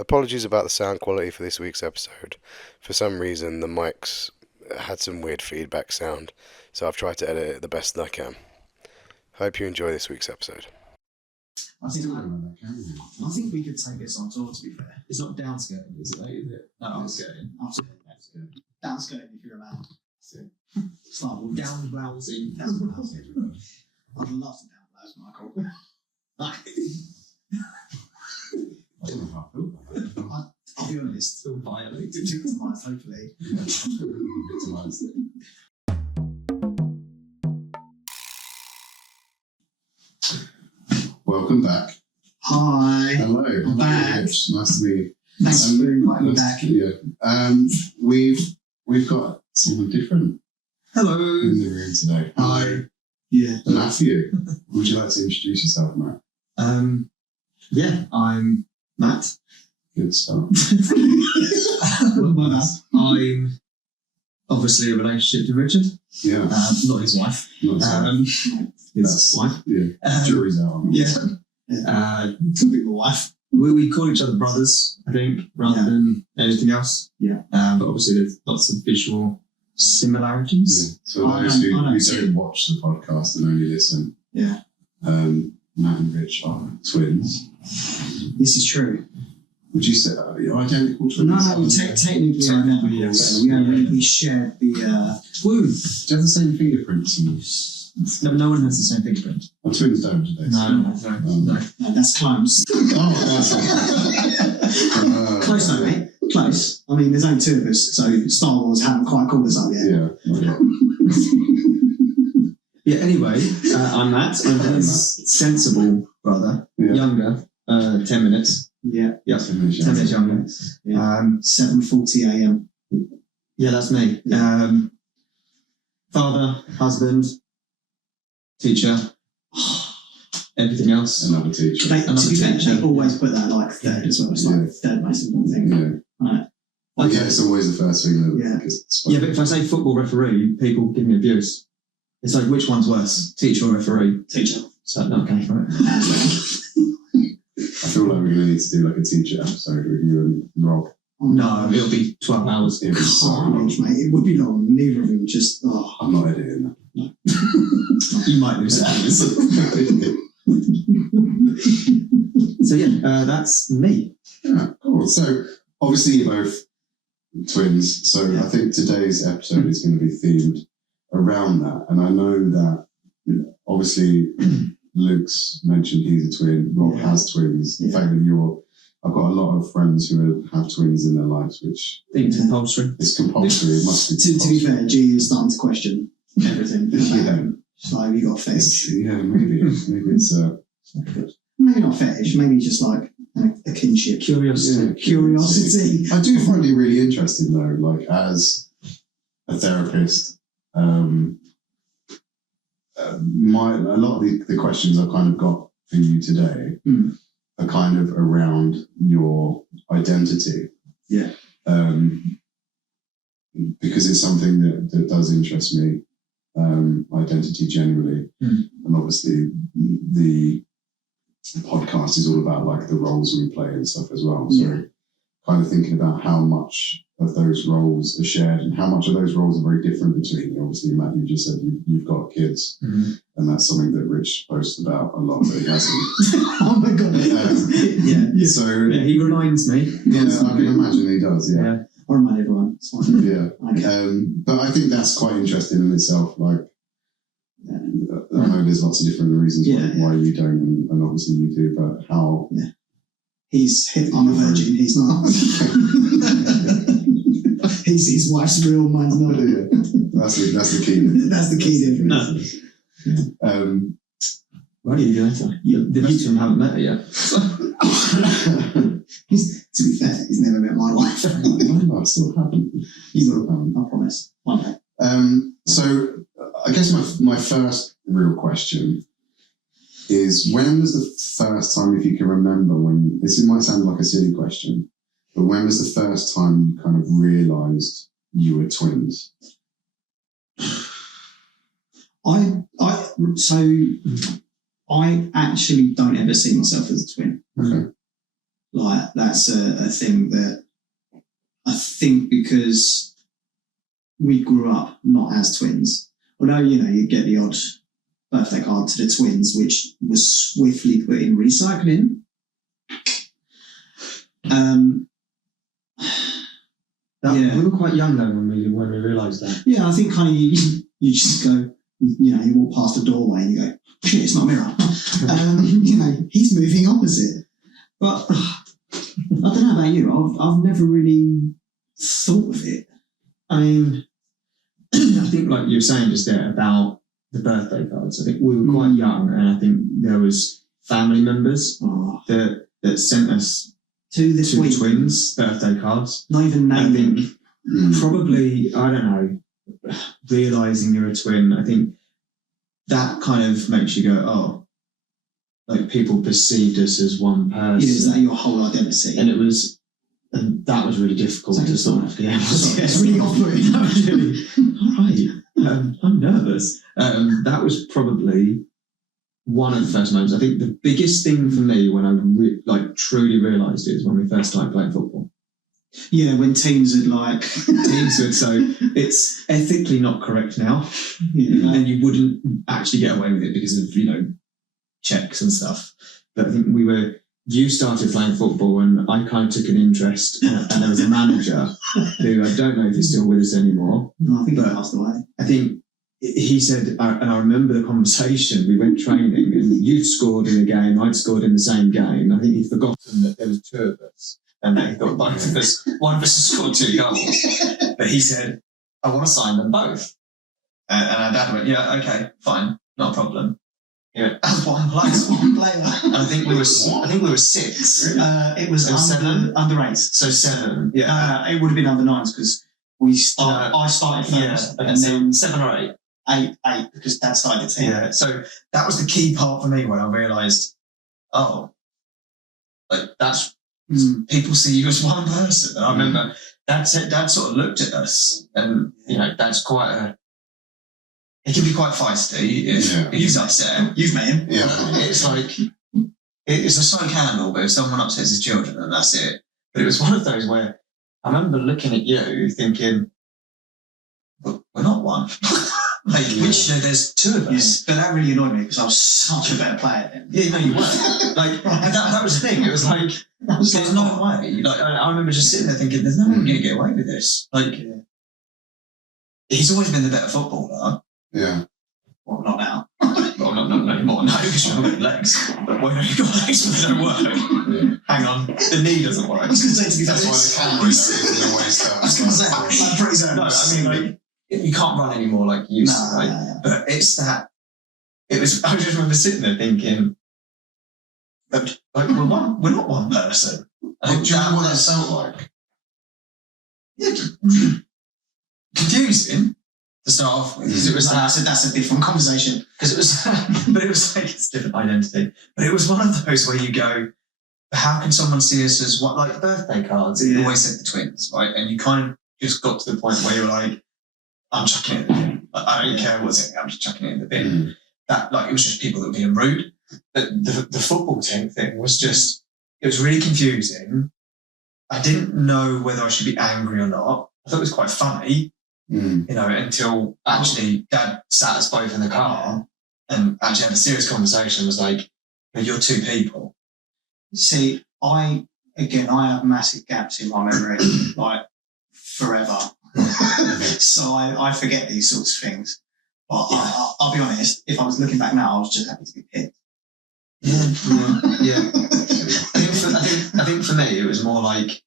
Apologies about the sound quality for this week's episode. For some reason, the mics had some weird feedback sound, so I've tried to edit it the best that I can. Hope you enjoy this week's episode. I think we could take this on tour, to be fair. It's not downskirting, is it? Is it? No, upskirting. Downskirting if you're a man. It's like Down blousing. I'd love to down blouse, Michael. I don't know how I feel about that. I'll be honest. Feel violated. Victimised, hopefully. Victimised. Welcome back. Hi. Hello. I'm back. Nice to meet you. Thanks for inviting me back. Yeah. We've got someone different Hello. in the room today. Hi. Yeah. Matthew. Would you like to introduce yourself, Matt? Yeah, I'm Matt. Good start. I'm obviously a relationship to Richard. Yeah. Not his wife. Nice. His wife. Yeah. Jury's out on that. Yeah. Could be my wife. We call each other brothers, I think, rather than anything else. Yeah. But obviously there's lots of visual similarities. Yeah. So those who don't watch the podcast and only listen, Matt and Rich are twins. This is true. Would you say identical twins? No, technically identical. Yes. We shared the womb. Do you have the same fingerprints? No one has the same fingerprint. Well, twins don't, do they? No, that's clones. Close though, mate. Close. I mean, there's only two of us, so Star Wars haven't quite called us up yet. Yeah. Yeah, anyway, I'm Matt. I'm his sensible brother. Yeah. Younger, 10 minutes. Yeah. 10 minutes younger. Yeah. 7:40 a.m. Yeah, that's me. Father, husband, teacher, everything else. Another teacher. They always put that like third as well. It's like third most important thing. Yeah. Right. Okay. Yeah, it's always the first thing that gets spoken. Yeah, but if I say football referee, people give me abuse. It's like, which one's worse, teacher or referee? Teacher. So, okay, right. I feel like we're going to need to do like a teacher episode with you and Rob. No, it'll be 12 hours. It'll be so long. Mate. It would be long. Neither of them just... Oh. I'm not editing that. No. You might lose hours. So yeah, that's me. Yeah, cool. So obviously you're both twins. So I think today's episode is going to be themed around that. And I know that obviously Luke's mentioned he's a twin. Rob has twins. The fact that I've got a lot of friends who have twins in their lives, which it's compulsory. It's compulsory. It must be compulsory. To be fair, G is starting to question everything. It's like, you got a fetish. Yeah, maybe it's maybe not fetish, maybe just like a kinship. Curiosity. Yeah, Curiosity. I do find it really interesting though, like as a therapist, a lot of the questions I've kind of got for you today are kind of around your identity. Yeah. Because it's something that does interest me, identity generally. And obviously the podcast is all about like the roles we play and stuff as well. So kind of thinking about how much of those roles are shared and how much of those roles are very different between you. Obviously, Matt, you just said you've got kids, and that's something that Rich boasts about a lot, but he hasn't. Oh my God. So he reminds me. Yeah, I can imagine he does. Yeah. I remind everyone. It's fine. Yeah. But I think that's quite interesting in itself. Like, I know there's lots of different reasons why you don't, and obviously you do, but how... Yeah. I'm a virgin, he's not. He's his wife's real, mine's not. Yeah. That's the key. That's the key difference. Where are you going to? The rest of them haven't met her yet. To be fair, he's never met my wife. I still haven't. You will, I promise. One day. So I guess my first real question is, when was the first time, if you can remember, it might sound like a silly question, but when was the first time you kind of realised you were twins? I actually don't ever see myself as a twin. Okay. Like that's a thing that I think because we grew up not as twins. Although, you get the odd birthday card to the twins, which was swiftly put in recycling. We were quite young though when we realised that. Yeah, I think kind of you just go, you walk past the doorway and you go, shit, it's not a mirror. He's moving opposite. But I don't know about you. I've never really thought of it. I mean, I think like you were saying just there about the birthday cards. I think we were quite young, and I think there was family members that sent us two twins birthday cards. Not even I naming. think probably, I don't know, realising you're a twin, I think that kind of makes you go, oh, like people perceived us as one person. Yeah, is that your whole identity? And that was really difficult to sort of. Yeah, it's really off-putting. All right, I'm nervous. That was probably one of the first moments. I think the biggest thing for me when I truly realised it is when we first started playing football. Yeah, when teams would so it's ethically not correct now, and you wouldn't actually get away with it because of checks and stuff. But I think you started playing football, and I kind of took an interest, and there was a manager who I don't know if he's still with us anymore. No, I think he passed away. I think he said, and I remember the conversation. We went training, and you'd scored in a game, I'd scored in the same game. I think he'd forgotten that there was two of us. And he thought one of us had scored 2 goals. But he said, I want to sign them both. And our dad went, yeah, okay, fine, not a problem. As one player. And I think we were 6. It was under 8. So 7. Yeah. It would have been under 9s because I started first. Yeah, and then 7 or 8. 8 because Dad started the team. Yeah. So that was the key part for me when I realised, that's. People see you as one person. And I remember Dad sort of looked at us, and Dad's he can be quite feisty if he's upset. You've met him. Yeah. It's like it's a psych handle, but if someone upsets his children, then that's it. But it was one of those where I remember looking at you thinking, but we're not one. There's 2 of us. Yeah, but that really annoyed me because I was such a better player then. Yeah, no, you weren't. That was the thing. It was like, there's no way. I remember just sitting there thinking, there's no way we're going to get away with this. He's always been the better footballer. Yeah. Well, not now. Well, not anymore. No, because you've got legs. Well, you've got legs, but they don't work. Yeah. Hang on, the knee doesn't work. I was going to say, to be fair, That's why the camera is in the way stuff. I was going to say, I'm pretty certain. No, I mean, you can't run anymore like you used to, right? No. But it's that. I just remember sitting there thinking, but we're not one person. Do you remember what that felt like? Yeah, confusing to start off with. Because it was that's a different conversation. Because it was, but it was like it's a different identity. But it was one of those where you go, how can someone see us as what, like birthday cards? It always said the twins, right? And you kind of just got to the point where you're like, I'm chucking it in the bin. I don't care what's in it. I'm just chucking it in the bin. That it was just people that were being rude. But the football team thing was just, it was really confusing. I didn't know whether I should be angry or not. I thought it was quite funny, until actually Dad sat us both in the car and actually had a serious conversation. Was like, you're 2 people. See, I have massive gaps in my memory, like forever. So I forget these sorts of things. But I'll be honest, if I was looking back now, I was just happy to be picked. Yeah. I think for me, it was more like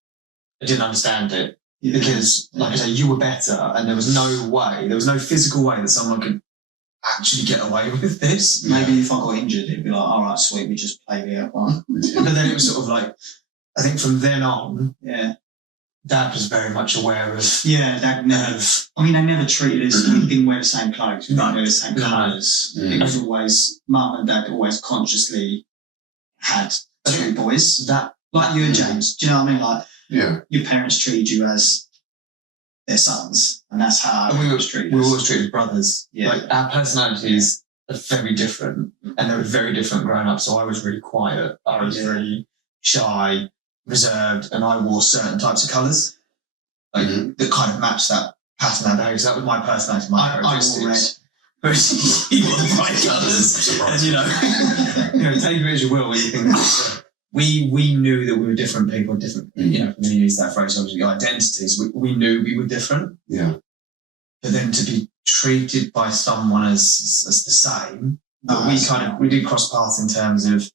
I didn't understand it because, like I say, you were better, and there was no physical way that someone could actually get away with this. Maybe if I got injured, it'd be like, all right, sweet, we just play the one. But then it was sort of like, I think from then on, yeah. Dad was very much aware of. Yeah, Dad never. I mean, they never treated us. We didn't wear the same clothes. We didn't wear the same colours. It was always Mum and Dad always consciously had 2 boys. That like you and James. Do you know what I mean? Like, your parents treated you as their sons, and that's how we were treated. We were always treated as brothers. Yeah. Like our personalities are very different, and they were very different growing up. So I was really quiet. I was really shy. reserved, and I wore certain types of colours, like that kind of matched that pattern and behaviour. So that was my personality, my I wore characteristics. Whereas he wore the bright colours, and take it as you will. When you think we knew that we were different people, different. I'm going to use that phrase. Obviously, identities. We knew we were different. Yeah. But then to be treated by someone as the same, but we did cross paths in terms of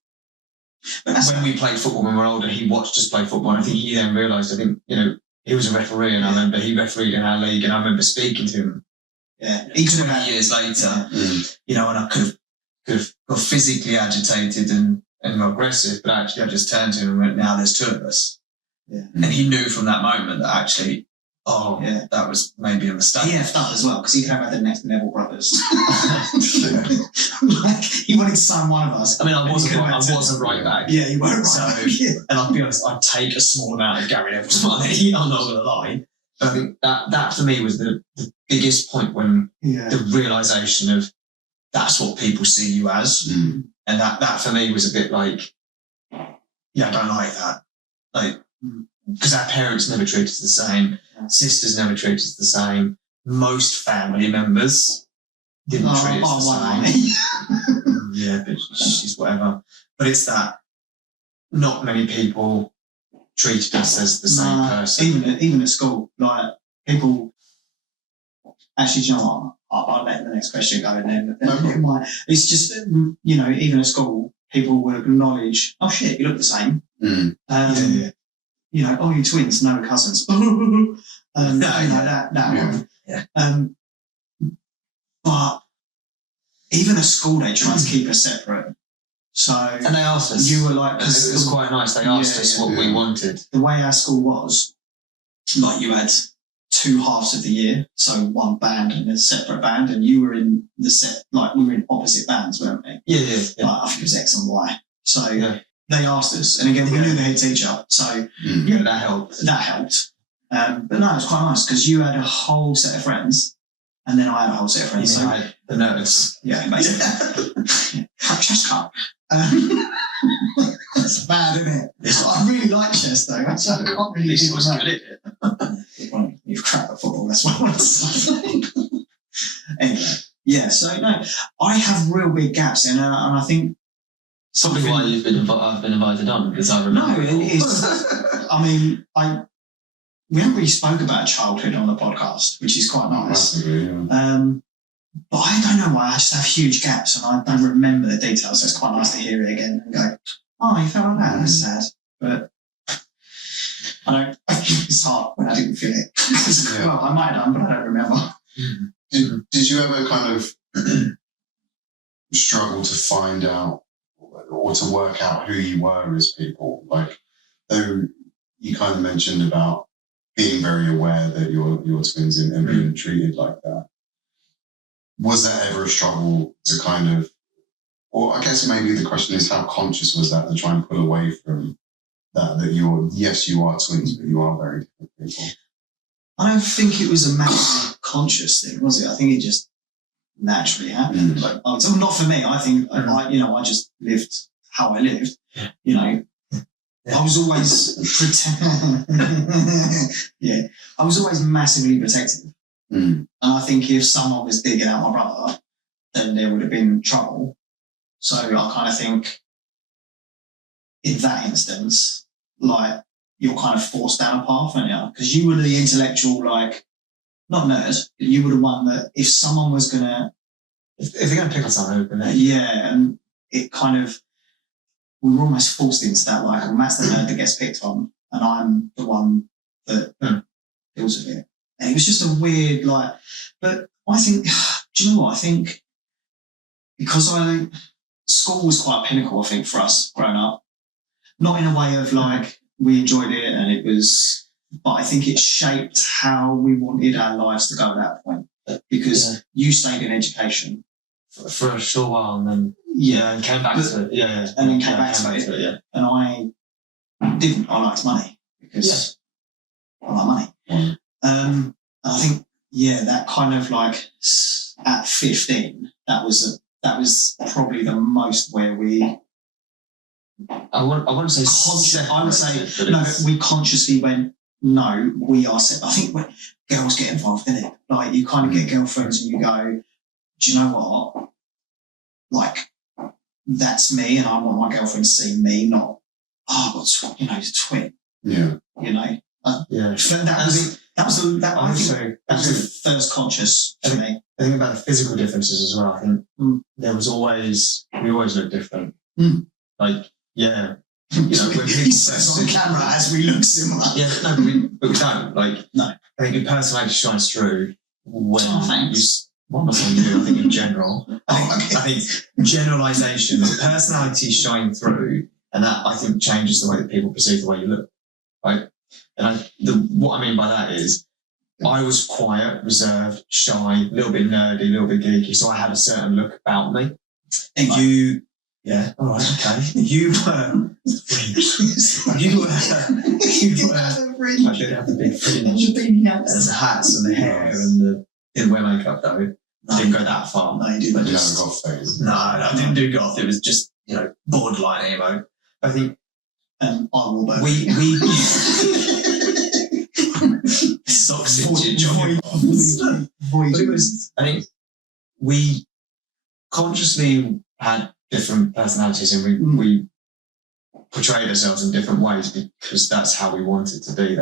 when we played football when we were older. He watched us play football, and I think he then realised. I think he was a referee, and I remember he refereed in our league, and I remember speaking to him. Yeah, 20 years later, and I could have got physically agitated and aggressive, but actually I just turned to him and went, "Now there's two of us." Yeah. And he knew from that moment that actually, that was maybe a mistake. He effed up as well because he could have had the next Neville brothers. Like he wanted to sign one of us. I mean, I wasn't right back. Yeah, you weren't So, right back. Yeah. and I'll be honest, I'd take a small amount of Gary Neville's money. I'm not going to lie. But I think that for me was the biggest point when the realisation of that's what people see you as. And that for me was a bit like, I don't like that. Like, because our parents never treated us the same. Sisters never treated us the same. Most family members didn't treat us the same. Yeah, but she's whatever. But it's that not many people treated us as the same person. Even at school, like people. Actually, do you know what? I'll let the next question go, and then it's just even at school, people will acknowledge, "Oh shit, you look the same." Oh, you're twins, no cousins. That one. Yeah. But even at school, they tried to keep us separate. So and they asked us. You were like, it was quite nice. They asked us what we wanted. The way our school was, like you had two halves of the year, so one band and a separate band, and you were in the set, like we were in opposite bands, weren't we? Yeah. Like, I think it was X and Y. So they asked us, and again, we knew the head teacher, so that helped. That helped. But no, it was quite nice because you had a whole set of friends, and then I had a whole set of friends. I had the nerves. Yeah, basically. Chess cup. That's bad, isn't it? I really like chess, though. I can't really do it. You've crap at football, that's what I want to say. Anyway, so no, I have real big gaps in, and I think probably why I've been invited on, because I remember. No, it is. I mean, we haven't really spoke about childhood on the podcast, which is quite nice. But I don't know why, I just have huge gaps and I don't remember the details, so it's quite nice to hear it again and go, "Oh, you felt like that, that's sad." But I think it's hard when I didn't feel it. Well, I might have done, but I don't remember. Did you ever kind of struggle to find out or to work out who you were as people? Like, though you kind of mentioned about being very aware that you're twins and being treated like that. Was that ever a struggle to kind of, or I guess maybe the question is, how conscious was that to try and pull away from that you are twins, but you are very different people? I don't think it was a massively conscious thing, was it? I think it just naturally happened. Like, it's not for me. I think I just lived how I lived. I was always I was always massively protective. And I think if someone was digging out my brother, then there would have been trouble. So I kind of think in that instance, like, you're kind of forced down a path, aren't you? Because you were the intellectual, like, not nerd, but you were the one that if someone was going to... If they're going to pick on someone, and it kind of... We were almost forced into that, like, well, Matt's the nerd that gets picked on, and I'm the one that deals with it. And it was just a weird, like... But I think... Do you know what? I think because school was quite a pinnacle, I think, for us growing up. Not in a way of, like, we enjoyed it and it was... But I think it shaped how we wanted our lives to go at that point. Because you stayed in education. For a short while and then... and came back to it. And then came back to it. And I didn't. I liked money because I like money. And I think, that kind of like at 15, that was probably the most where we I want to say I would say but no. it's- We consciously went no. We are. I think when girls get involved in it, like you kind of get girlfriends and you go, do you know what? Like that's me, and I want my girlfriend to see me, not the twin. Yeah. You know, yeah. I think that was the first conscious for me. I think about the physical differences as well. I think we always look different. Like, yeah. When people He says on camera as we look similar. Yeah, no, but we don't. Like, no. I think your personality shines through when thanks. I'm not saying you, I think in general. I think generalisation, personality shine through, and that I think changes the way that people perceive the way you look. Right? And what I mean by that is, I was quiet, reserved, shy, a little bit nerdy, a little bit geeky, so I had a certain look about me. And you, yeah, all right, okay. You were, I did have the big fringe, and the hats and the hair, and didn't wear makeup though. I didn't go that far. No, you didn't. You haven't got phase. No, I didn't do goth. It was just, borderline emo. I think I will both. we socks into Johnny. But it was, I think we consciously had different personalities and we portrayed ourselves in different ways because that's how we wanted to be.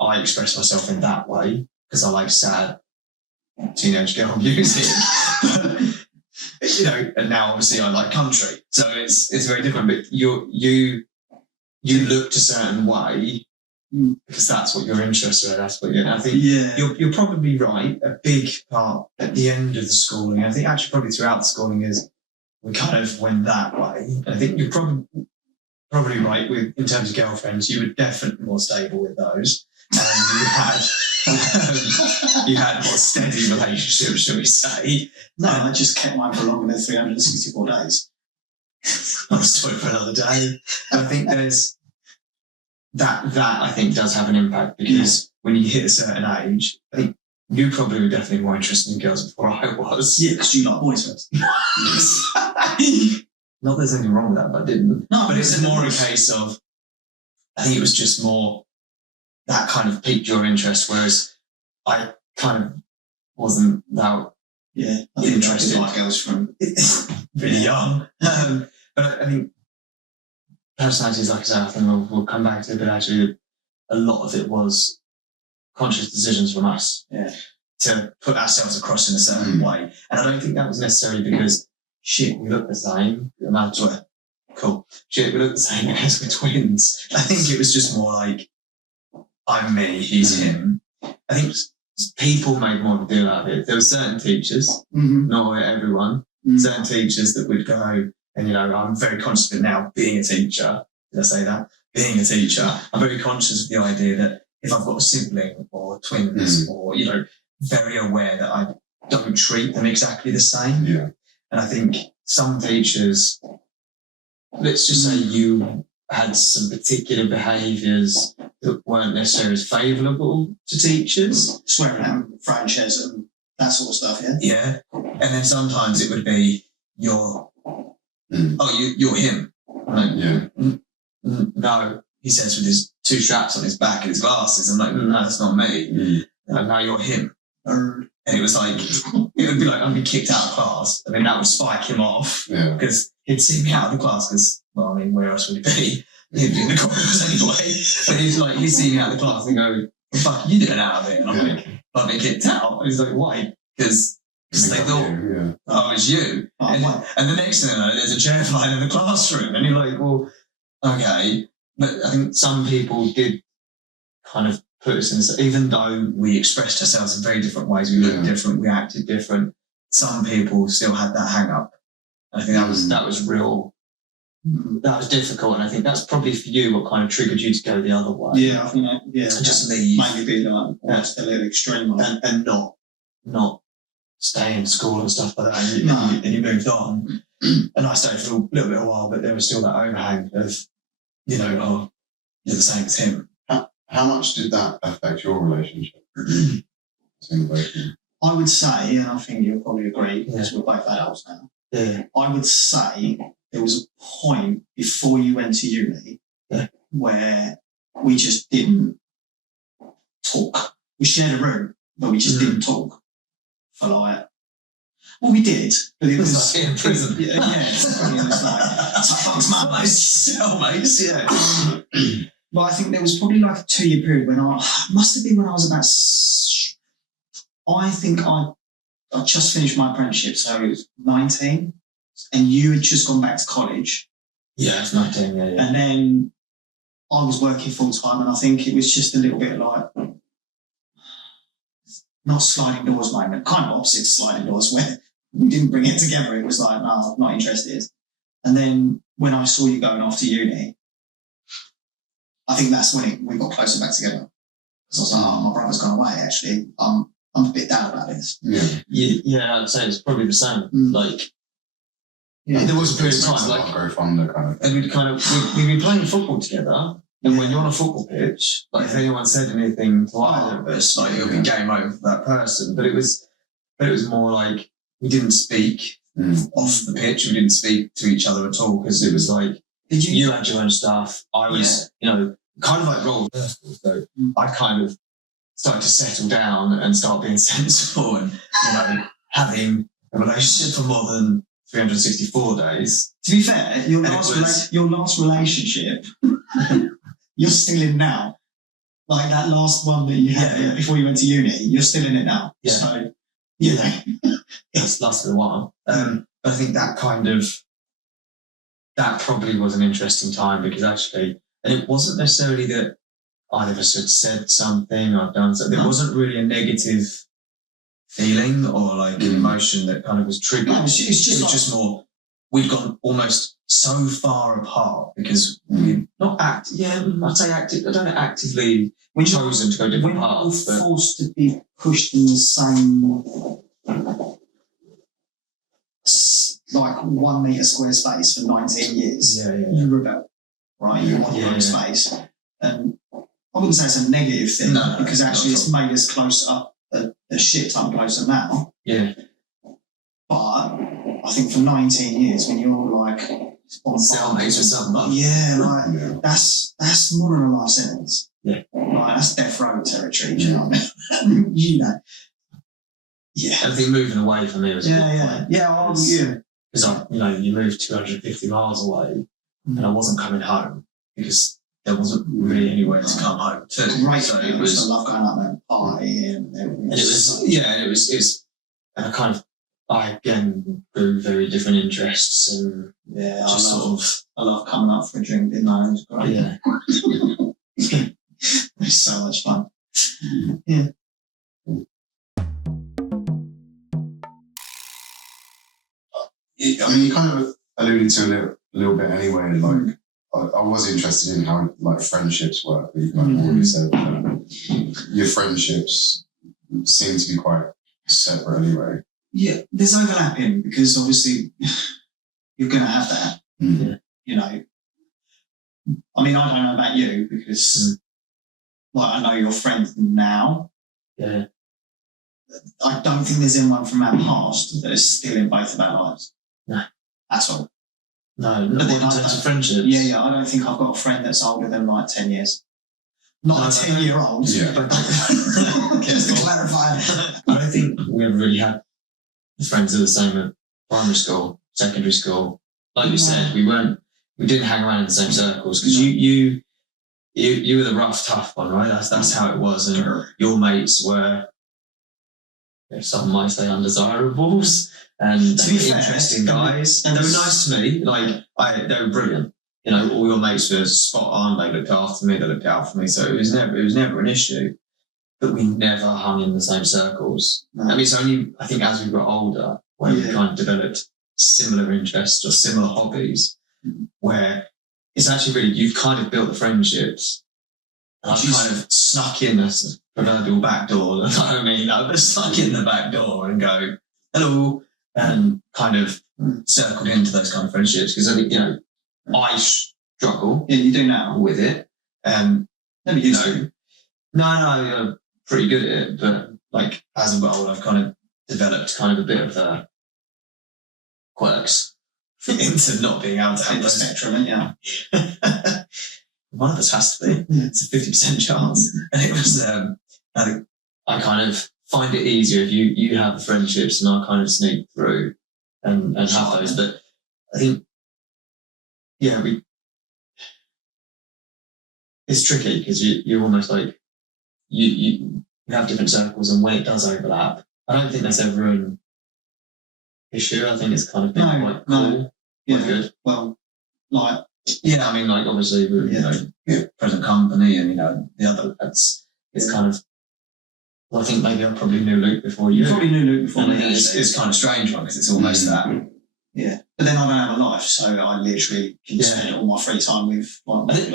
I expressed myself in that way because I like sad teenage girl music. And now obviously I like country. So it's very different. But you looked a certain way because that's what you're interested in. That's what I think you're probably right. A big part at the end of the schooling, I think actually probably throughout the schooling is we kind of went that way. I think you're probably right in terms of girlfriends. You were definitely more stable with those. And you had more steady relationships, shall we say. No, I just kept mine for longer than 364 days. I'll story for another day. I think there's that I think does have an impact because when you hit a certain age, I think you probably were definitely more interested in girls before I was. Yeah, because you like boys first. Not that there's anything wrong with that, but I didn't. No, but it's more a case of, I think it was just more that kind of piqued your interest, whereas I kind of wasn't that interested. Like girls from really young. But I think personalities, like I said, I think we'll come back to it, but actually a lot of it was conscious decisions from us to put ourselves across in a certain way. And I don't think that was necessarily because, shit, we look the same. And that's what, cool. Shit, we look the same because we're twins. I think it was just more like, I'm me, he's him. I think people made more of a deal out of it. There were certain teachers, not everyone, certain teachers that would go, and I'm very conscious of it now, being a teacher. Did I say that? Being a teacher, I'm very conscious of the idea that if I've got a sibling or twins or, very aware that I don't treat them exactly the same. Yeah. And I think some teachers, let's just say you had some particular behaviours that weren't necessarily as favourable to teachers. Swearing at them, throwing chairs at them, that sort of stuff, yeah? Yeah. And then sometimes it would be, you're him. Like, no, he says with his two straps on his back and his glasses. I'm like, no, that's not me. No, you're him. And it was like, it would be like, I'd be kicked out of class. I mean, that would spike him off because he'd see me out of the class because, well, I mean, where else would he be? He'd be in the corridors anyway. But he'd see me out of the class and go, what the fuck are you doing out of it? And I'm like, I've been kicked out. And he's like, why? Because they thought, oh, it's you. And the next thing I know, there's a chair flying in the classroom. And you're like, well, okay. But I think some people did kind of put us in this, even though we expressed ourselves in very different ways, we looked different, we acted different, some people still had that hang up. I think that was real, that was difficult. And I think that's probably for you what kind of triggered you to go the other way. Yeah, I think that, And just leave. Maybe be like, a little extreme on it. And not stay in school and stuff like that. And you moved on. And I stayed for a little bit of a while, but there was still that overhang of, oh, you're the same as him. How much did that affect your relationship between both of you? I would say, and I think you'll probably agree, because we're both adults now, Yeah. I would say there was a point before you went to uni where we just didn't talk. We shared a room, but we just didn't talk for like. Well, we did, but it was like in prison. Yeah, it was like fuck's my Cellmates, yeah. But I think there was probably like a 2-year period when must have been when I was about. I think I just finished my apprenticeship, so it was 19, and you had just gone back to college. Yeah, it's 19, yeah. And then I was working full time, and I think it was just a little bit like not sliding doors moment, kind of opposite to sliding doors, where we didn't bring it together. It was like, no, I'm not interested. And then when I saw you going off to uni, I think that's when we got closer back together. Because I was like, oh, my brother's gone away, actually. I'm a bit down about this. Yeah, I'd say it's probably the same. Like, Yeah. there was a period of time, like growth under kind of. and we'd be playing football together, and when you're on a football pitch, like if anyone said anything to either of us, like it would be game over for that person. But it was more like we didn't speak off the pitch. We didn't speak to each other at all because it was like you had your own stuff. I was, kind of like role reversal. So I kind of started to settle down and start being sensible and having a relationship for more than 364 days. To be fair, your last relationship, you're still in now. Like that last one that you had before you went to uni, you're still in it now. Yeah. So, That's lasted a while. But I think that probably was an interesting time because actually, and it wasn't necessarily that either of us had said something or done something. There wasn't really a negative feeling or like an emotion that kind of was triggered. No, it was just more, we'd gone almost so far apart because we I'd say active. I don't know, actively chosen to go different paths. When you're forced to be pushed in the same like 1 metre square space for 19 years, you rebel, right? You want your own space. And I wouldn't say it's a negative thing because actually it's made us closer, a shit ton closer now. Yeah. But I think for 19 years, when you're like on cellmates with someone, that's more than a life sentence. Yeah. Like, that's death row territory. Do you know what I mean? Yeah. I think moving away from me was a big point. Because you moved 250 miles away, and I wasn't coming home because there wasn't really anywhere to come home to. Right. So I love going out there and partying and everything. And it was, and I again grew very different interests and I love coming up for a drink, didn't I? It was great. Yeah. It was so much fun. Yeah. I mean, you kind of alluded to a little bit anyway. Like, I was interested in how like friendships work, but you kind of already said that your friendships seem to be quite separate anyway. Yeah, there's overlapping because obviously you're going to have that. I mean, I don't know about you because I know your friends now. Yeah. I don't think there's anyone from our past that is still in both of our lives. No. At all. No, not in terms of friendships. Yeah, I don't think I've got a friend that's older than like 10 years. Not a 10-year-old. Yeah. But just to clarify. I don't think we ever really had friends that were the same at primary school, secondary school. Like you said, we didn't hang around in the same circles because you were the rough, tough one, right? That's how it was, and your mates were, some might say, undesirables and interesting guys. And they were nice to me. They were brilliant. All your mates were spot on. They looked after me. They looked out for me. So it was never an issue. But we never hung in the same circles. No. I mean, it's only, I think, as we got older, where we kind of developed similar interests or similar hobbies, where it's actually really, you've kind of built the friendships. And I've kind of snuck in a proverbial back door. But snuck in the back door and go, hello, and kind of circled into those kind of friendships. Because I think, I struggle. Yeah, you do now. With it. Never used to. No, I'm pretty good at it, but like as I've got older, I've kind of developed kind of a bit of quirks into not being able to have the those. spectrum, yeah. One of us has to be. It's a 50% chance. And it was, I kind of find it easier if you have friendships and I kind of sneak through and have those. But I think, yeah, it's tricky because you're almost like, you have different circles, and when it does overlap, I don't think that's ever an issue. I think it's kind of been quite cool, quite good. Well, like, yeah, I mean, like obviously with present company and the other lads, it's kind of. Well, I think maybe I probably knew Luke before you. You probably knew Luke before and me. it's kind of strange one because it's almost that. Yeah, but then I don't have a life, so I literally can spend all my free time with.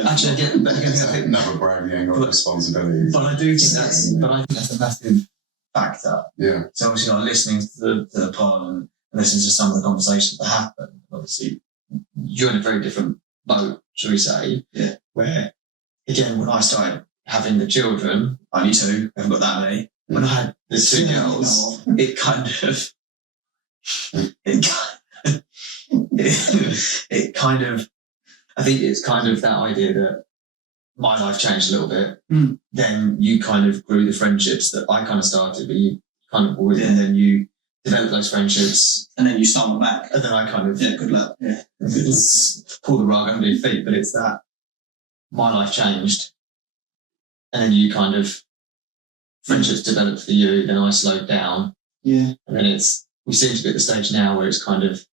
Actually, again, but again, I think Never brag, you ain't got responsibility. But I do think that's a massive factor. Yeah. So obviously, like listening to the pod and listening to some of the conversations that happen, obviously, you're in a very different boat, shall we say? Yeah. Where, again, when I started having the children, only two, haven't got that many. When I had the two girls, it kind of, I think it's kind of that idea that my life changed a little bit. Then you kind of grew the friendships that I kind of started, but you kind of always, and then you develop those friendships. And then you stumble back. And then I kind of, good luck. Yeah. Pull the rug under your feet, but it's that my life changed. And then you kind of, friendships developed for you, then I slowed down. Yeah. And then we seem to be at the stage now where it's kind of,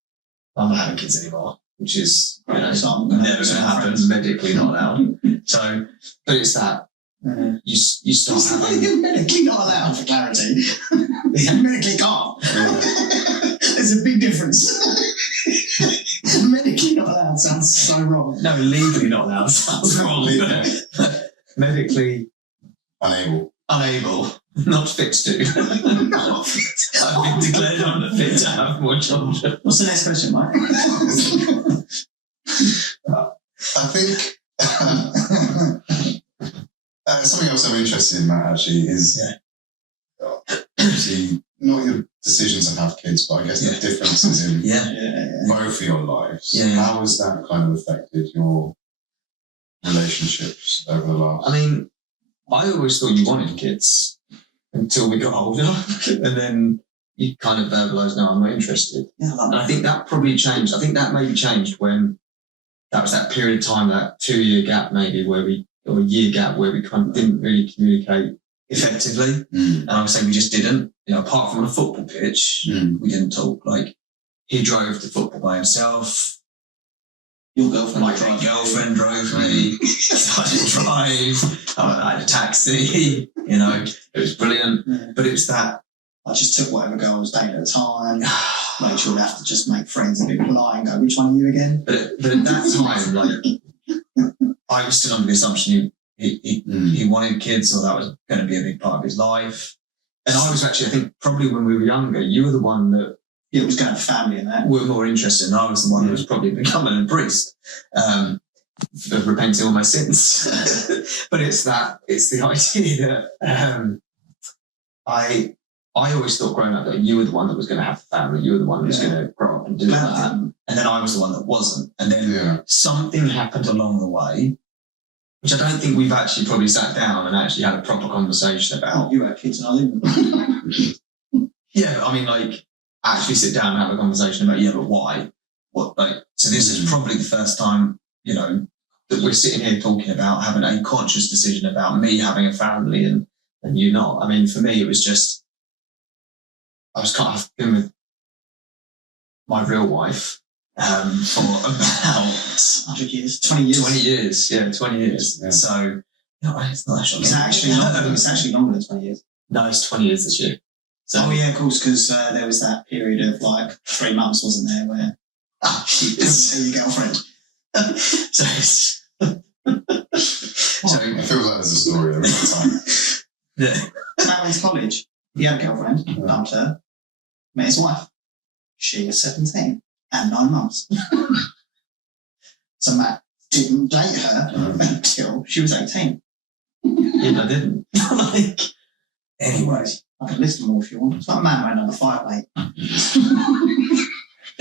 I'm not having kids anymore, which is, never going to happen, medically not allowed. So, but it's that, you start having... You're medically not allowed, for clarity. You medically can't. There's a big difference. Medically not allowed sounds so wrong. No, legally not allowed sounds wrong. Medically... Unable, not fit to. I've been declared unfit to have more children. What's the next question, Mike? I think something else I'm interested in, Matt, actually, is obviously not your decisions to have kids, but I guess the differences in both of your lives. Yeah. How has that kind of affected your relationships over the last? I mean, I always thought you wanted kids until we got older, and then you kind of verbalised, no, I'm not interested. Yeah, and I think that probably changed. I think that maybe changed when that was that period of time, that 2-year gap maybe, or a year gap where we kind of didn't really communicate effectively. And I was saying we just didn't. Apart from on a football pitch, we didn't talk. Like, he drove to football by himself. Your girlfriend. My girlfriend drove me. I didn't drive. I had a taxi. It was brilliant. Yeah. But it was that. I just took whatever girl I was dating at the time. Made sure I'd have to just make friends and be polite and go, which one are you again? But at that time, like, I was still under the assumption he wanted kids, or that was going to be a big part of his life. And I was actually, I think, probably when we were younger, you were the one that was going to have a family in that. We were more interested, and I was the one who was probably becoming a priest, of repenting all my sins. But it's the idea that I always thought growing up that you were the one that was going to have a family, you were the one that was going to grow up and do that, and then I was the one that wasn't. And then something happened along the way, which I don't think we've actually probably sat down and actually had a proper conversation about. You had kids and I didn't. Yeah, but I mean, like, actually sit down and have a conversation about, but why? So this is probably the first time, that we're sitting here talking about having a conscious decision about me having a family and you not. I mean, for me, it was just, I've been with my real wife for about 100 years, 20 years. 20 years, yeah, 20 years. Yeah. So, no, it's not actually. It's actually longer than 20 years. No, it's 20 years this year. So, oh yeah, of course, because there was that period of like 3 months, wasn't there, where you couldn't see your girlfriend. So it's It feels like there's a story every time. Yeah. Matt went to college. He had a girlfriend, loved her, met his wife. She was 17 and 9 months. So Matt didn't date her until she was 18. Yeah, I didn't. Anyway, I can list them all if you want. It's like a man right number 5, mate.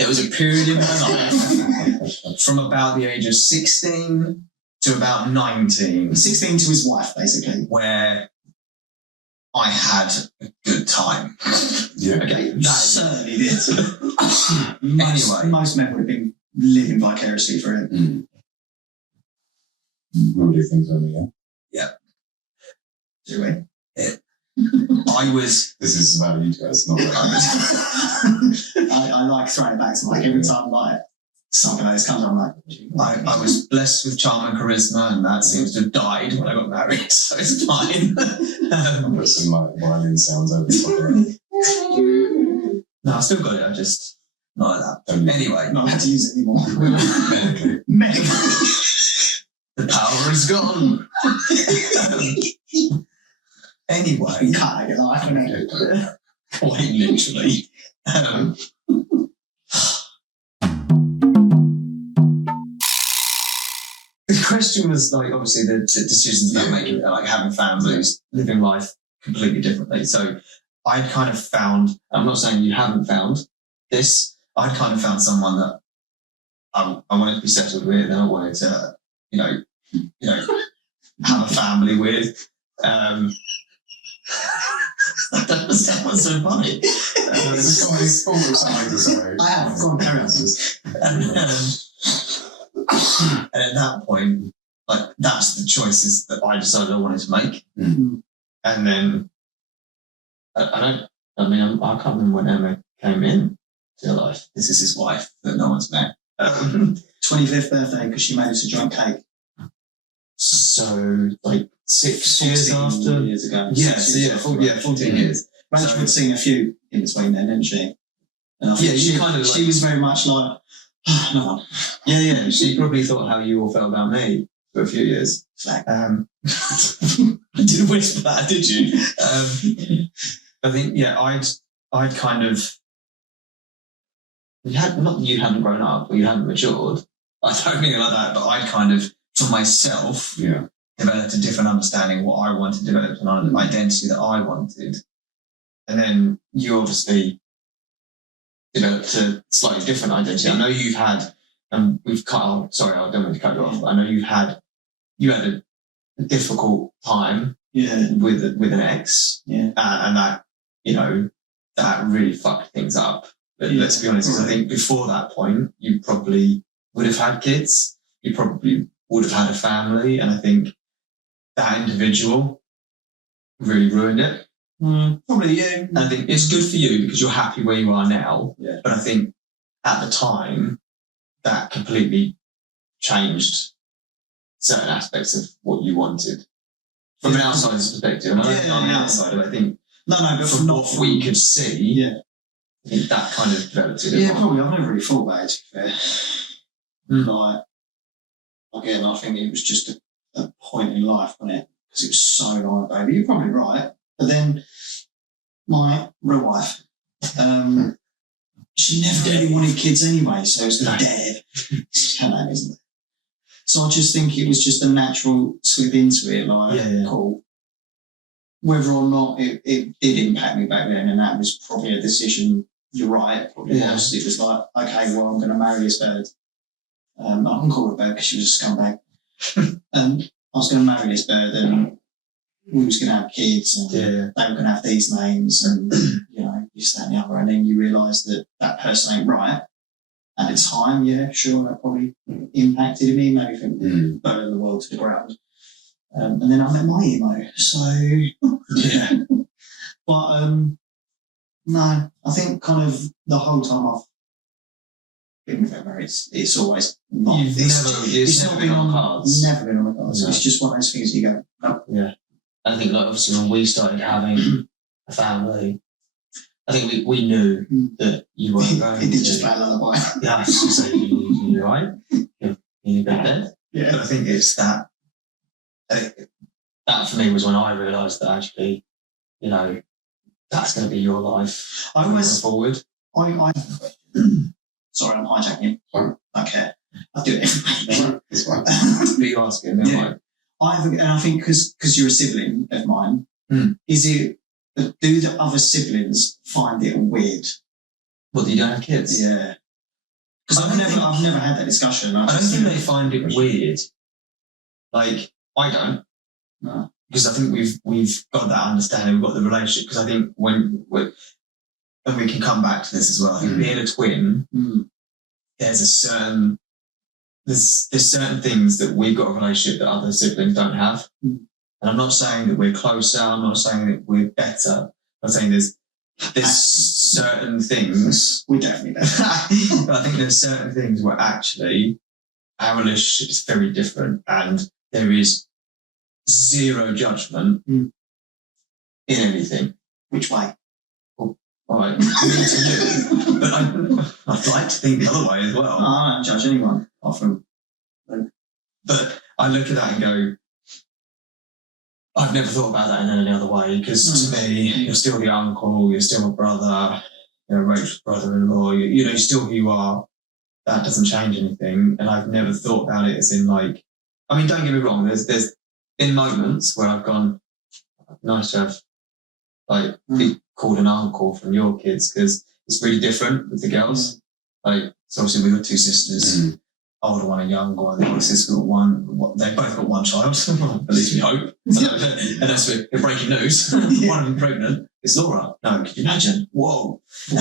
There was a period in my life from about the age of 16 to about 19 16 to his wife, basically. where I had a good time. Yeah. Okay, You certainly did. Anyway. Most men would have been living vicariously for him. We'll do things only, yeah. Do we? I was This is about you guys, not about I like throwing it back to Mike every time like something like this comes on. I'm like, I was blessed with charm and charisma, and that seems to have died when I got married, so it's fine. I'll put some like violin sounds over the top of it. No, I still got it. I just not like that. Don't you? Anyway, not allowed to use it anymore. Medically. Medically. the power is gone. Anyway, You can't have your life, innit? quite literally. The question was like, obviously, the decisions about making, like having families, living life completely differently. So I'd kind of found, I'm not saying you haven't found this, I'd kind of found someone that I wanted to be settled with, and I wanted to, you know, have a family with. That doesn't sound so funny. It's full of something to say. I have. Go on, carry on. And at that point, like, that's the choices that I decided I wanted to make. Mm. And then I can't remember when Emma came in to your life. This is his wife that no one's met. 25th birthday because she made us a joint cake. So like 6 years 14 after. years ago. Yeah, 6 so years yeah, after. 14 years. Rachel So- had seen a few in between then, didn't she? And I think Yeah, you she, kind of she like- was very much like, no one. Yeah. She probably thought how you all felt about me for a few years. Slack. I didn't whisper that, did you? I think, yeah, I'd kind of, not that you hadn't grown up or you hadn't matured. I don't mean it like that, but I'd kind of, for myself, Yeah. developed a different understanding of what I wanted, developed an identity that I wanted. And then you obviously developed a slightly different identity. I know you've had, and we've cut, sorry, I don't mean to cut you off, but I know you had a difficult time Yeah. with an ex, Yeah. and that, that really fucked things up. But Yeah. let's be honest, 'cause I think before that point, you probably would have had kids, you probably would have had a family, and I think that individual really ruined it. Probably, yeah. And I think it's good for you because you're happy where you are now, Yeah. but I think at the time, that completely changed certain aspects of what you wanted. From an outsider's perspective, and I'm an outsider, I think No, but from not what we could see, Yeah. I think that kind of developed it. Yeah, probably. I've never really thought about it, to be fair. Mm. Like, again, I think it was just a point in life, wasn't it? Because it was so long ago. But you're probably right. But then my real wife, she never really wanted kids anyway, so it was No. Deb. It's her name, isn't it? So I just think it was just a natural slip into it, like, Yeah. cool. Whether or not it did impact me back then, and that was probably a decision, you're right, it probably Yeah. was. It was like, okay, well, I'm going to marry this bird. I can call her a bird because she was a scumbag. And I was going to marry this bird, and we was going to have kids, and Yeah. they were going to have these names, and, this, that, and the other. And then you realise that that person ain't right. At the time, yeah, sure, that probably impacted me, made me think, burn the world to the ground. And then I met my emo, so Yeah. But no, I think kind of the whole time I've been with Emma, it's always not. It's never been on the cards. Never been on the cards. No. It's just one of those things you go, no. Yeah. I think, like, obviously, when we started having a family, I think we knew that you weren't going It did to. just play a lullaby. Yeah, I was just say you're right. You're in your bed. Yeah. But I think it's that. That for me was when I realised that actually, that's going to be your life I moving always, forward. I sorry, I'm hijacking you. Sorry. I don't care. I do it every It's fine. But you asking me, Yeah. I think because you're a sibling of mine, is it? Do the other siblings find it weird? what, you don't have kids? Yeah. Because I've never had that discussion. I don't think they find it weird. Like, I don't. No. Because I think we've got that understanding, we've got the relationship. Because I think and we can come back to this as well. I think being a twin, there's certain things that we've got a relationship that other siblings don't have. And I'm not saying that we're closer. I'm not saying that we're better. I'm saying there's certain things. We're definitely better. But I think there's certain things where actually our relationship is very different, and there is zero judgment in anything. Which way? All right, me to you. But I'd like to think the other way as well. I don't judge anyone often. But I look at that and go, I've never thought about that in any other way, because to me, you're still the uncle, you're still my brother, you're Rachel's brother-in-law, you're still who you are. That doesn't change anything. And I've never thought about it as in like, I mean, don't get me wrong, there's been moments where I've gone, nice to have like be called an uncle from your kids, because it's really different with the girls. Like, so obviously we've got two sisters, older one and younger one. The older sister's got one. They both got one child, at least we hope. Unless we're breaking news. One of them pregnant. It's Laura. No, can you imagine? Whoa. So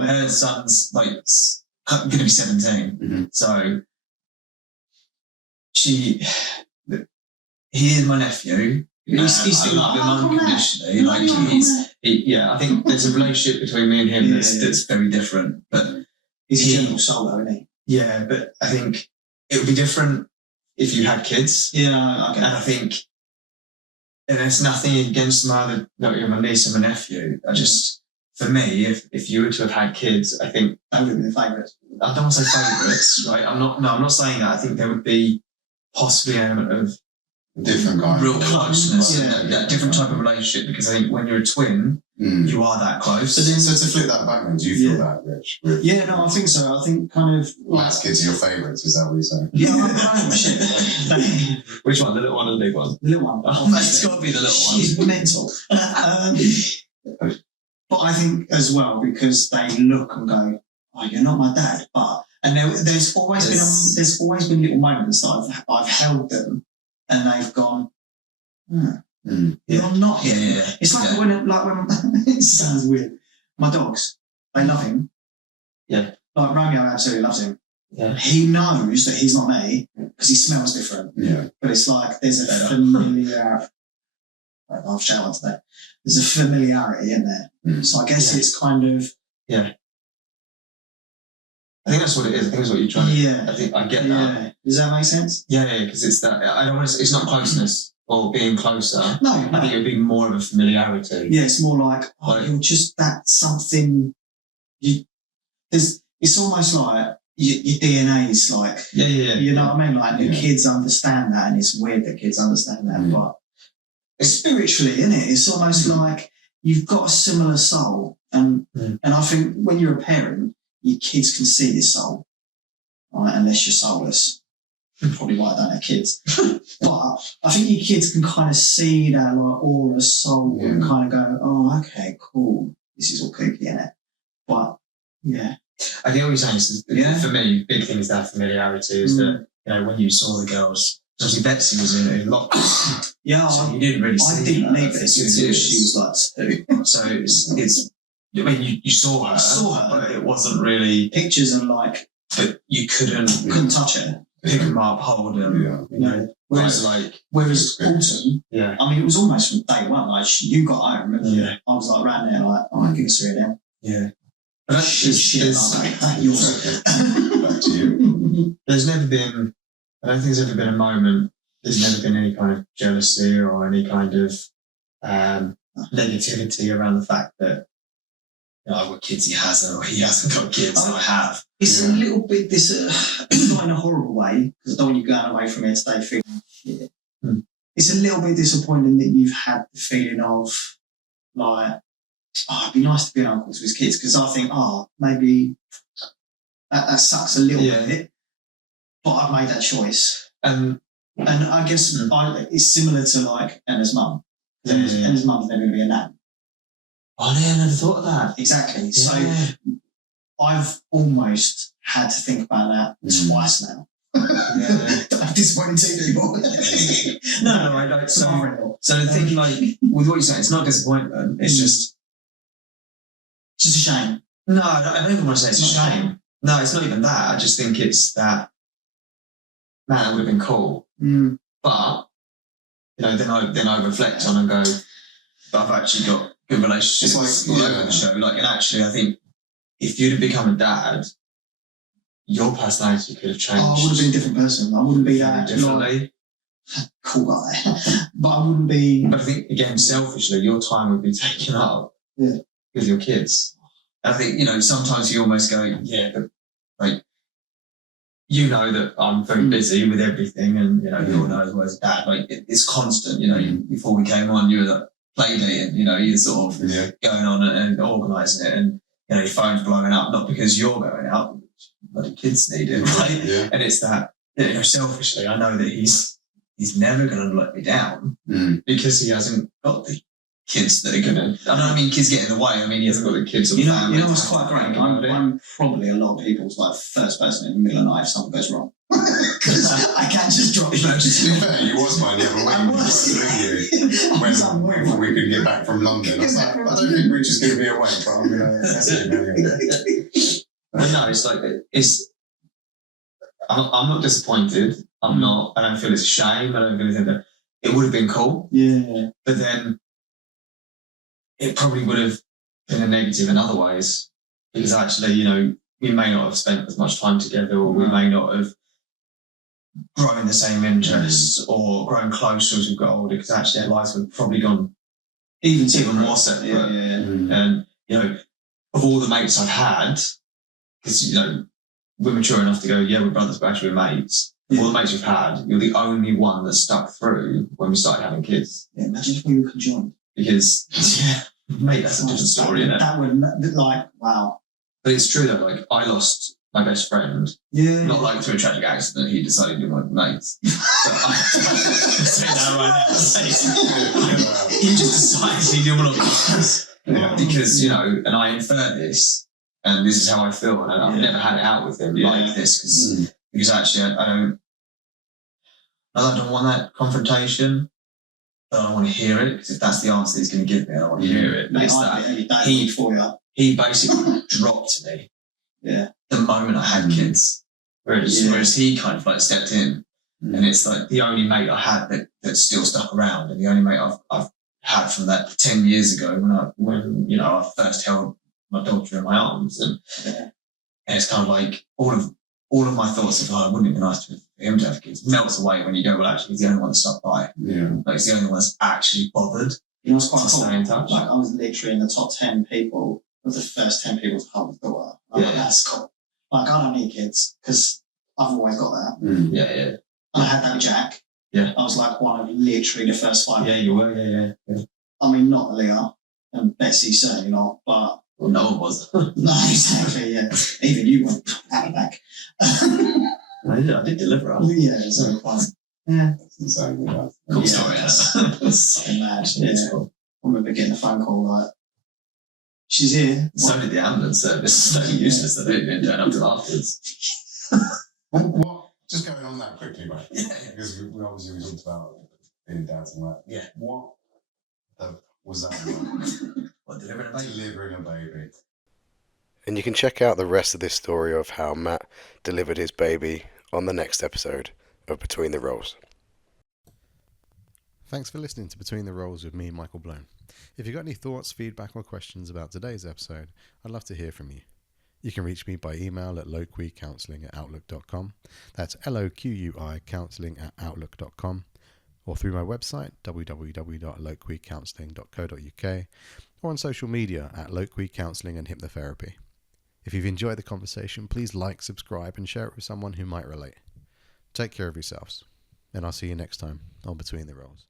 her son's like going to be 17. So he is my nephew. He's still I love him unconditionally. I think there's a relationship between me and him that's very different. But he's a general soul, though, isn't he? Yeah, but I think it would be different if you had kids. Yeah, okay. And I think, and there's nothing against my niece and my nephew. For me, if you were to have had kids, I think that would be the favourites. I don't want to say favourites, right? I'm not saying that. I think there would be possibly an element of different kind real of closeness, that different type of relationship, because I think when you're a twin, you are that close. So to flip that back, then, do you feel that, Rich? Yeah, no, I think so. I think kind of last kids are your favourites, is that what you're saying? Yeah, I know, shit. Which one, the little one or the big one? The little one. It's got to be the little one. She's mental. But I think as well, because they look and go, "Oh, you're not my dad," and there's always been little moments that I've held them, and they've gone, "You're not here." Yeah. It's like when it sounds weird. My dogs, they love him. Yeah. Like Romeo absolutely loves him. Yeah. He knows that he's not me because he smells different. Yeah. But it's like there's a familiar. I've showered today. There's a familiarity in there. So I guess it's kind of. Yeah. I think that's what it is. I think that's what you're trying to. Yeah. I think I get that. Yeah. Does that make sense? Yeah, because it's that. I don't want to. It's not closeness or being closer. No. I think it would be more of a familiarity. Yeah, it's more like you're just that something. It's almost like your DNA is like. Yeah. You know what I mean? Like the kids understand that, and it's weird that kids understand that, but spiritually, isn't it? It's almost like you've got a similar soul, and I think when you're a parent, your kids can see your soul, right? Unless you're soulless, probably why I don't have kids. But I think your kids can kind of see that like aura, soul, and kind of go, "Oh, okay, cool. This is all kooky, isn't it?" But yeah, I think what you're saying is, for me, big thing is that familiarity. Is that when you saw the girls, obviously Betsy was in lockdown. Yeah, so you didn't really see I didn't her. need this until she was like 2. So it's I mean, you saw her, but it wasn't really pictures and like. But you couldn't touch it, pick them up, hold them. Whereas Autumn, I mean, it was almost from day one. Like you got home, and I was like around there, like, "Oh, give us a ring now." Yeah. But Back to you. There's never been. I don't think there's ever been a moment. There's never been any kind of jealousy or any kind of negativity around the fact that I've got kids, he hasn't, or he hasn't got kids, and I have. It's a little bit it's not in a horrible way, because I don't want you going away from here today feeling shit. It's a little bit disappointing that you've had the feeling of like, it'd be nice to be an uncle to his kids, because I think, maybe that sucks a little bit, but I've made that choice. And I guess it's similar to like Emma's mum. Emma's mum's never going to be a nan. Oh, yeah, I never thought of that. Exactly. Yeah. So I've almost had to think about that twice now. Yeah. I'm disappointing two people. No, I like so the thing, like with what you're saying, it's not disappointment. It's just a shame. no. I don't even want to say it's a shame. No, it's not even that. I just think it's that. Man, that would have been cool. But then I reflect on and go, but I've actually got good relationships all over the show. Like, and actually, I think if you'd have become a dad, your personality could have changed. Oh, I would have been a different person. I wouldn't be that differently. Cool guy, but I wouldn't be. But I think again, selfishly, your time would be taken up with your kids. And I think sometimes you almost go, yeah, but like. That I'm very busy with everything, and you all know as well as dad. Like it's constant. Before we came on, you were like play dating. You're sort of going on and organising it, and your phone's blowing up not because you're going out, but the kids need it, right? Yeah. And it's that selfishly, I know that he's never going to let me down because he hasn't got the kids that are going to. I mean, kids get in the way. I mean, he hasn't got the kids. It's quite great. I'm probably a lot of people's first person in the middle of the night if something goes wrong. I can't just drop you. To be fair, you was mine the other week. When we could get back from London, I was like, I don't think Rich is going to be awake, but I'm going to message him anyway. But no, it's like I'm not disappointed. I'm not. I don't feel it's a shame. I don't feel anything. That it would have been cool. Yeah. But then. It probably would have been a negative in other ways because actually, we may not have spent as much time together, or we may not have grown the same interests or grown closer as we've got older, because actually our lives would have probably gone even more separate. And, of all the mates I've had, because, we're mature enough to go, yeah, we're brothers, but actually we're mates. Of all the mates we've had, you're the only one that stuck through when we started having kids. Yeah, imagine if we were conjoined. Because, mate, that's a different story, isn't it? That would, wow. But it's true, though, like, I lost my best friend. Yeah. Not like through a tragic accident, he decided he didn't want mates. But I say that right now. He just decided he didn't want mates. Because, and I infer this, and this is how I feel, and I've never had it out with him like this, because actually I don't want that confrontation. I don't want to hear it, because if that's the answer he's going to give me, I don't want to hear it. But it's that he basically dropped me the moment I had kids. Whereas he kind of like stepped in. And it's like the only mate I had that's still stuck around, and the only mate I've had from that 10 years ago when I first held my daughter in my arms. And it's kind of like all of my thoughts of, wouldn't it be nice for him to have kids, melts away when you go, well, actually, he's the only one that stuck by. Yeah. Like, he's the only one that's actually bothered. It's quite cool. Stay in touch. Like, I was literally in the top 10 people, of the first 10 people to hold a daughter. That's cool. Like, I don't need kids, because I've always got that. Yeah. And I had that with Jack. Yeah. I was like one of literally the first 5 Yeah, people. you were, yeah. I mean, not Leah, and Betsy certainly not, but... Well, no one was. No, exactly, yeah. Even you went out of back. I did deliver her. Yeah, so fun. Yeah. That's insane. Cool story, so mad. Yeah. Cool. I remember getting a phone call like, she's here. So did the ambulance service. So useless that they didn't turn up till afterwards. What? Just going on that quickly, right? Because we obviously talked about being dads and that. Yeah. What was that like? What, delivering a baby? Delivering a baby. And you can check out the rest of this story of how Matt delivered his baby on the next episode of Between the Rolls. Thanks for listening to Between the Rolls with me, Michael Blown. If you've got any thoughts, feedback or questions about today's episode, I'd love to hear from you. You can reach me by email at loquicounselling@outlook.com. That's LOQUI counselling@outlook.com, or through my website, www.loquicounselling.co.uk, or on social media at Loqui Counselling and Hypnotherapy. If you've enjoyed the conversation, please like, subscribe, and share it with someone who might relate. Take care of yourselves, and I'll see you next time on Between the Rolls.